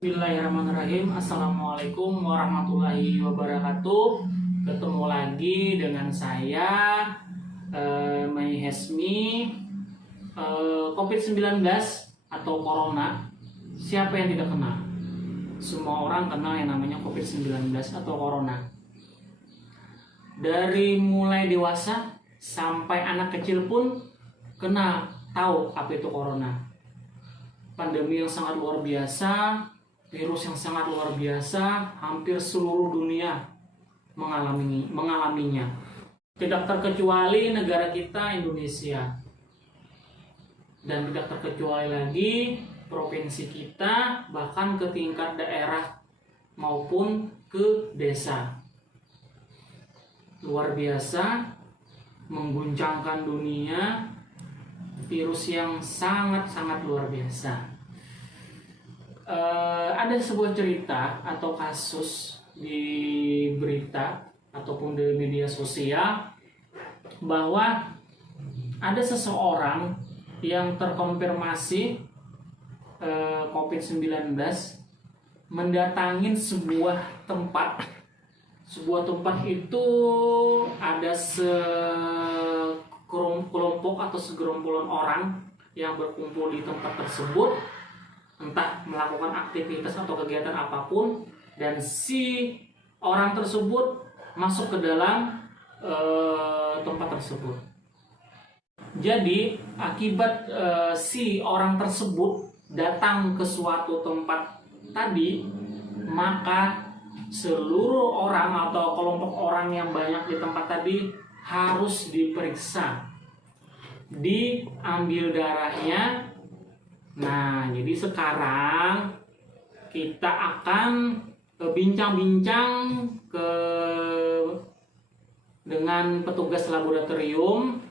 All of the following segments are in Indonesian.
Bismillahirrahmanirrahim. Assalamualaikum warahmatullahi wabarakatuh. Ketemu lagi dengan saya Mai Hesmi. COVID-19 atau Corona, siapa yang tidak kenal? Semua orang kenal yang namanya COVID-19 atau Corona. Dari mulai dewasa sampai anak kecil pun kenal, tahu apa itu Corona. Pandemi yang sangat luar biasa, virus yang sangat luar biasa, hampir seluruh dunia mengalaminya. Tidak terkecuali negara kita Indonesia. Dan tidak terkecuali lagi provinsi kita, bahkan ke tingkat daerah maupun ke desa. Luar biasa, mengguncangkan dunia, virus yang sangat-sangat luar biasa. Ada sebuah cerita atau kasus di berita ataupun di media sosial bahwa ada seseorang yang terkonfirmasi COVID-19 mendatangin sebuah tempat. Sebuah tempat itu ada sekelompok atau segerombolan orang yang berkumpul di tempat tersebut, entah melakukan aktivitas atau kegiatan apapun, dan si orang tersebut masuk ke dalam tempat tersebut. Jadi akibat si orang tersebut datang ke suatu tempat tadi, maka seluruh orang atau kelompok orang yang banyak di tempat tadi harus diperiksa, diambil darahnya. Nah, jadi sekarang kita akan bincang-bincang dengan petugas laboratorium.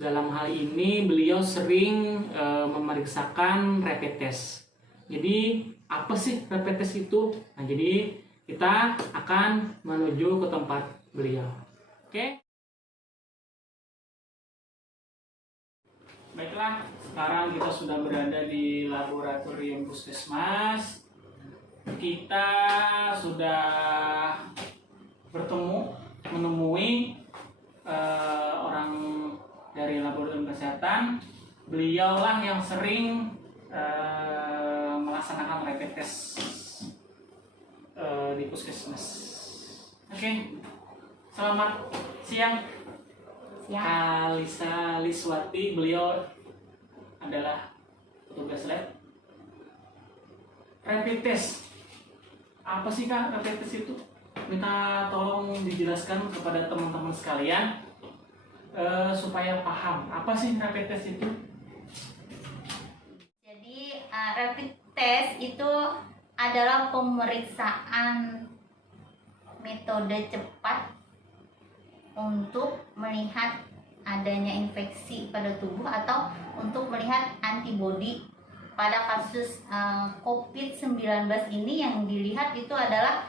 Dalam hal ini beliau sering memeriksakan rapid test. Jadi apa sih rapid test itu? Nah, jadi kita akan menuju ke tempat beliau. Oke? Baiklah, sekarang kita sudah berada di laboratorium Puskesmas. Kita sudah menemui orang dari laboratorium kesehatan. Beliaulah yang sering melaksanakan rapid test di Puskesmas. Oke, selamat siang. Kalisa Liswati, beliau adalah petugas lab. Rapid test, apa sih Kak rapid test itu? Minta tolong dijelaskan kepada teman-teman sekalian supaya paham apa sih rapid test itu. Jadi rapid test itu adalah pemeriksaan metode cepat untuk melihat adanya infeksi pada tubuh atau untuk melihat antibodi pada kasus COVID-19 ini. Yang dilihat itu adalah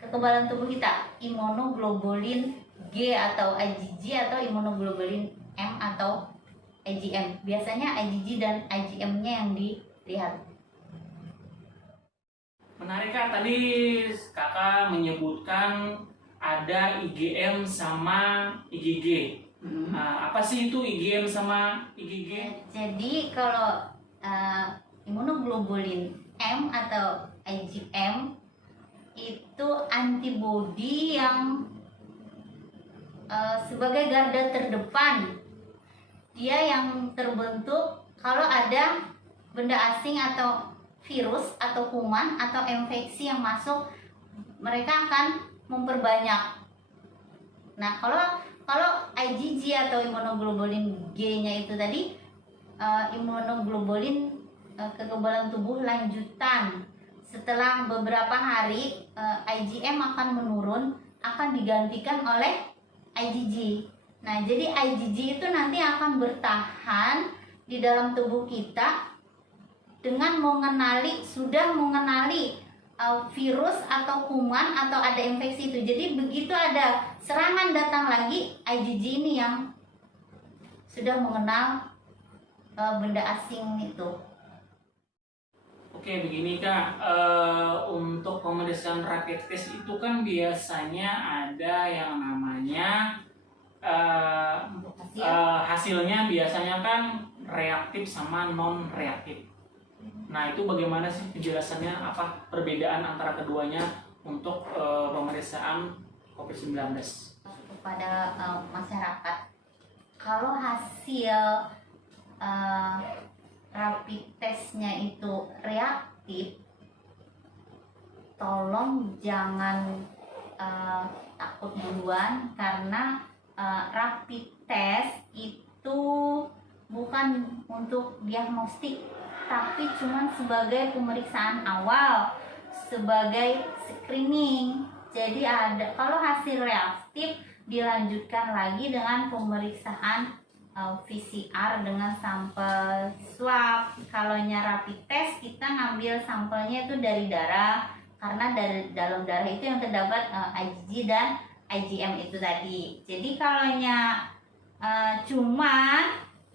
kekebalan tubuh kita, imunoglobulin G atau IgG atau imunoglobulin M atau IgM. Biasanya IgG dan IgM-nya yang dilihat. Menarik Kak, tadi Kakak menyebutkan ada IgM sama IgG. Apa sih itu IgM sama IgG? Jadi kalau imunoglobulin M atau IgM itu antibodi yang sebagai garda terdepan. Dia yang terbentuk kalau ada benda asing atau virus atau kuman atau infeksi yang masuk, mereka akan memperbanyak. Nah, kalau IgG atau imunoglobulin G-nya itu tadi imunoglobulin kekebalan tubuh lanjutan. Setelah beberapa hari IgM akan menurun, akan digantikan oleh IgG. Nah, jadi IgG itu nanti akan bertahan di dalam tubuh kita dengan sudah mengenali virus atau kuman atau ada infeksi itu. Jadi begitu ada serangan datang lagi, IgG ini yang sudah mengenal benda asing itu. Oke, begini Kak. Untuk pemeriksaan rapid test itu kan biasanya ada yang namanya Untuk hasil hasilnya biasanya kan reaktif sama non reaktif. Nah, itu bagaimana sih penjelasannya, apa perbedaan antara keduanya untuk pemeriksaan COVID-19? kepada masyarakat, kalau hasil eh, rapid testnya itu reaktif, tolong jangan takut duluan, karena rapid test itu bukan untuk diagnostik, tapi cuma sebagai pemeriksaan awal, sebagai screening. Jadi kalau hasil reaktif dilanjutkan lagi dengan pemeriksaan PCR dengan sampel swab. Kalau rapid test kita ngambil sampelnya itu dari darah, karena dari dalam darah itu yang terdapat IgG dan IgM itu tadi. Jadi kalau cuman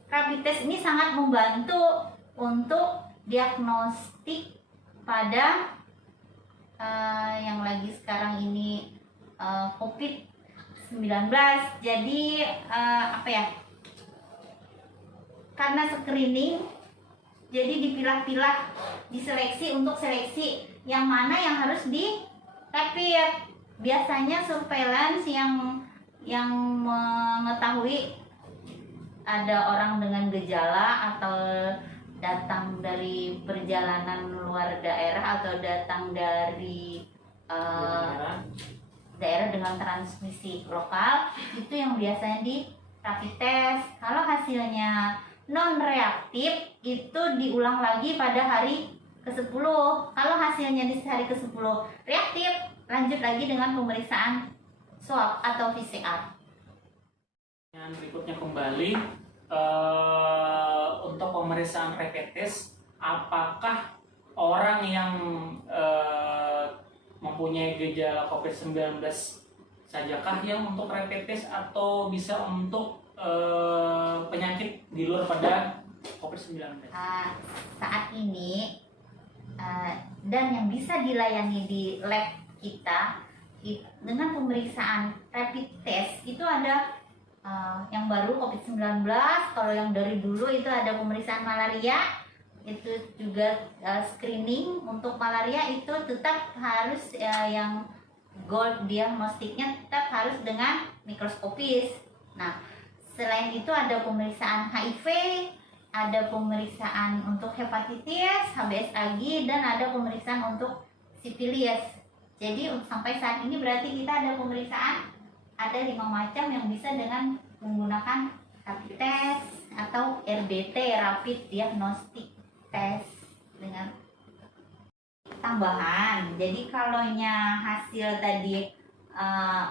rapid test ini sangat membantu untuk diagnostik pada yang lagi sekarang ini COVID-19. Jadi apa ya? Karena screening, jadi dipilah-pilah, diseleksi untuk seleksi yang mana yang harus di rapid. Biasanya surveillance yang mengetahui ada orang dengan gejala atau datang dari perjalanan luar daerah atau datang dari daerah dengan transmisi lokal, itu yang biasanya di rapid test. Kalau hasilnya non reaktif, itu diulang lagi pada hari ke-10. Kalau hasilnya di hari ke-10 reaktif, lanjut lagi dengan pemeriksaan swab atau PCR. Yang berikutnya kembali untuk pemeriksaan rapid test, apakah orang yang mempunyai gejala COVID-19 sajakah yang untuk rapid test, atau bisa untuk penyakit di luar pada COVID-19? Saat ini dan yang bisa dilayani di lab kita dengan pemeriksaan rapid test itu ada yang baru COVID-19. Kalau yang dari dulu itu ada pemeriksaan malaria, itu juga screening untuk malaria, itu tetap harus yang gold diagnostiknya tetap harus dengan mikroskopis. Nah, selain itu ada pemeriksaan HIV, ada pemeriksaan untuk hepatitis, HBsAg, dan ada pemeriksaan untuk sifilis. Jadi sampai saat ini berarti kita ada pemeriksaan ada 5 macam yang bisa dengan menggunakan rapid test atau RDT, rapid diagnostic test, dengan tambahan. Jadi kalau hasil tadi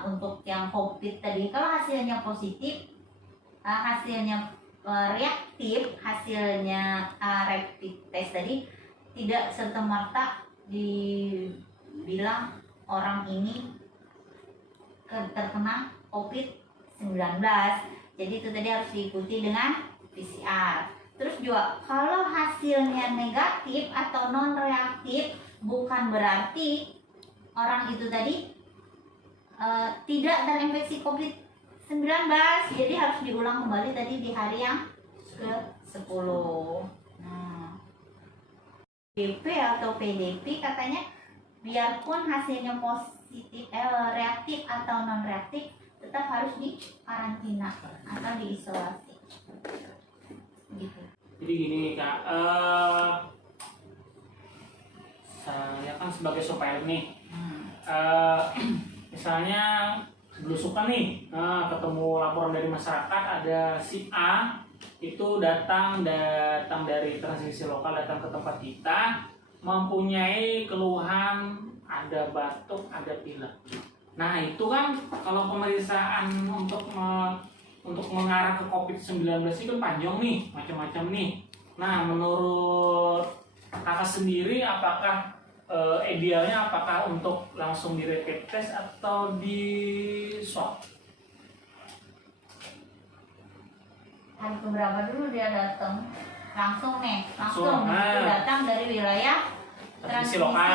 untuk yang COVID tadi, kalau hasilnya positif, hasilnya reaktif, hasilnya rapid test tadi, tidak serta-merta dibilang orang ini terkena COVID-19. Jadi itu tadi harus diikuti dengan PCR. Terus juga kalau hasilnya negatif atau non reaktif, bukan berarti orang itu tadi tidak terinfeksi COVID-19. Jadi harus diulang kembali tadi di hari yang ke-10. DP atau PDP katanya biarpun hasilnya positif, reaktif atau non reaktif, tetap harus di karantina atau diisolasi. Gitu. Jadi gini Kak, saya kan sebagai supplier nih, misalnya belusukan nih, ketemu laporan dari masyarakat, ada si A itu datang dari transmisi lokal, datang ke tempat kita, mempunyai keluhan, ada batuk, ada pilek. Nah itu kan kalau pemeriksaan untuk mengarah ke COVID-19 itu kan panjang nih, macam-macam nih. Nah menurut kakak sendiri, apakah idealnya apakah untuk langsung di rapid test atau di swab? Hari keberapa dulu dia datang? Langsung Langsung. datang dari wilayah transmisi lokal,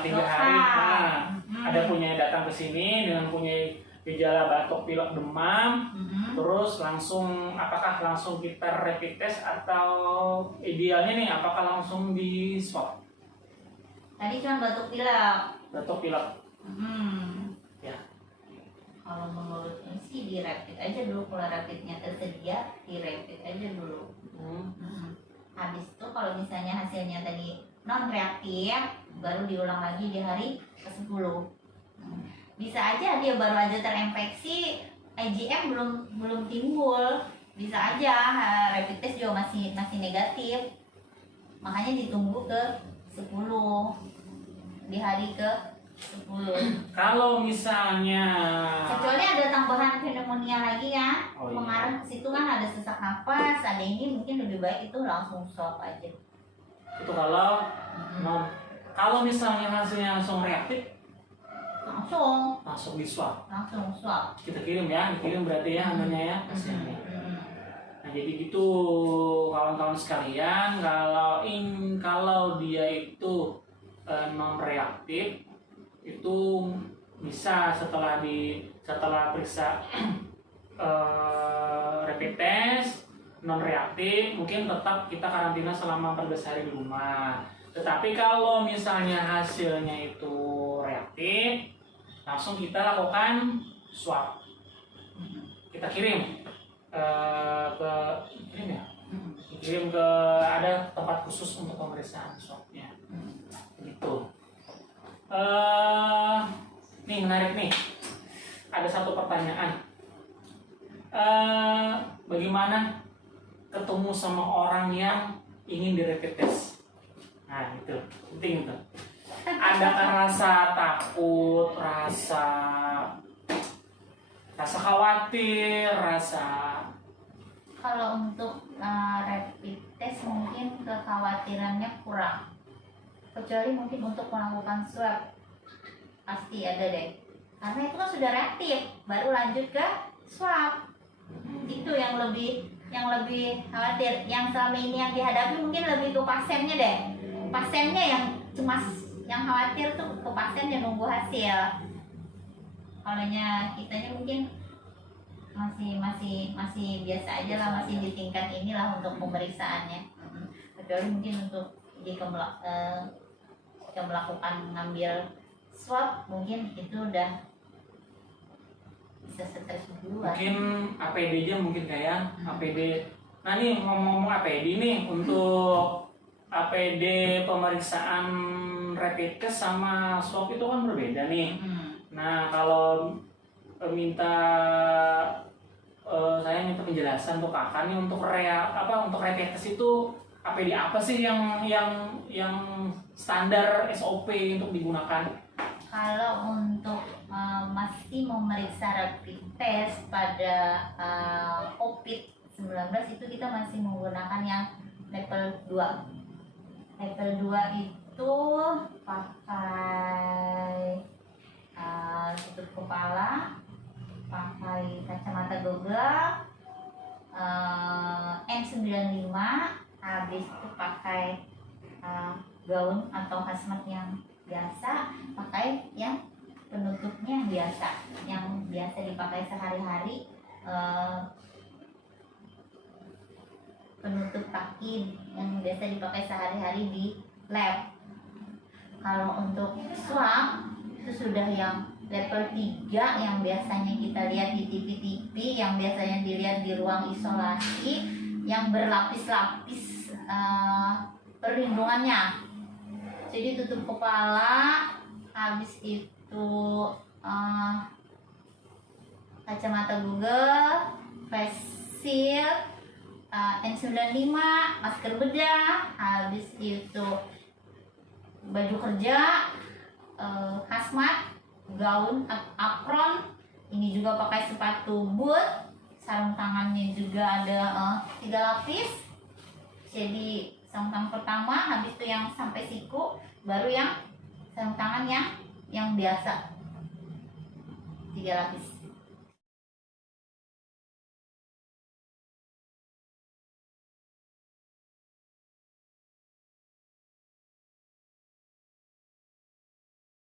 3 hari. Ada punya datang ke sini dengan punya gejala batuk, pilek, demam, terus apakah langsung kita rapid test atau idealnya nih apakah langsung di swab? Tadi cuma batuk pilek. Batuk, pilek. Ya. Kalau menurutnya sih di rapid aja dulu, kalau rapidnya tersedia di rapid aja dulu. Habis itu kalau misalnya hasilnya tadi non reaktif, baru diulang lagi di hari ke-10. Bisa aja dia baru aja terinfeksi, IgM belum timbul, bisa aja rapid test juga masih negatif, makanya ditunggu ke 10, di hari ke-10. Kalau misalnya Kecuali ada tambahan pneumonia lagi ya, Oh, iya. mengarah ke situ kan ada sesak napas, ada ini, mungkin lebih baik itu langsung swab aja. itu kalau misalnya hasilnya langsung reaktif, langsung di swab. langsung swab. Kita dikirim berarti ya hasilnya ya. Hasilnya. Nah jadi gitu kawan-kawan sekalian, kalau dia itu non reaktif itu bisa setelah periksa rapid test non reaktif mungkin tetap kita karantina selama 14 hari di rumah. Tetapi kalau misalnya hasilnya itu reaktif, langsung kita lakukan swab. Kita kirim kirim ke ada tempat khusus untuk pemeriksaan swabnya. Gitu. Nih menarik nih. Ada satu pertanyaan. Bagaimana ketemu sama orang yang ingin di rapid test? Nah itu penting itu. Adakah rasa takut, rasa khawatir, Kalau untuk rapid test mungkin kekhawatirannya kurang, kecuali mungkin untuk melakukan swab pasti ada deh, karena itu kan sudah reaktif, baru lanjut ke swab. Itu yang lebih khawatir. Yang selama ini yang dihadapi mungkin lebih ke pasiennya deh, pasiennya yang cemas, yang khawatir tuh ke pasiennya nunggu hasil. Kalaunya kitanya mungkin masih biasa aja lah, masih di tingkat inilah untuk pemeriksaannya. Kecuali mungkin untuk melakukan ngambil swab, mungkin itu udah bisa stres duluan. mungkin APD aja mungkin kayak APD. Nah nih ngomong APD nih, untuk APD pemeriksaan rapid test sama swab itu kan berbeda nih. Nah kalau saya minta penjelasan untuk kakak nih untuk rapid test itu APD apa sih yang standar SOP untuk digunakan? Kalau untuk masih memeriksa rapid test pada COVID-19 itu kita masih menggunakan yang level 2. Level 2 itu pakai tutup kepala, pakai kacamata Google, N95, habis itu pakai gaun atau hazmat yang biasa, pakai yang penutupnya yang biasa dipakai sehari-hari, penutup kaki yang biasa dipakai sehari-hari di lab. Kalau untuk swab itu sudah yang level 3 yang biasanya kita lihat di TV-TV, yang biasanya dilihat di ruang isolasi, yang berlapis-lapis perlindungannya. Jadi tutup kepala, habis itu kacamata Google, face shield, N95, masker bedah, habis itu baju kerja, hazmat, gaun apron, ini juga pakai sepatu boot, sarung tangannya juga ada 3 lapis. Jadi sarung tangan pertama, habis itu yang sampai siku, baru yang sarung tangan yang biasa 3 lapis.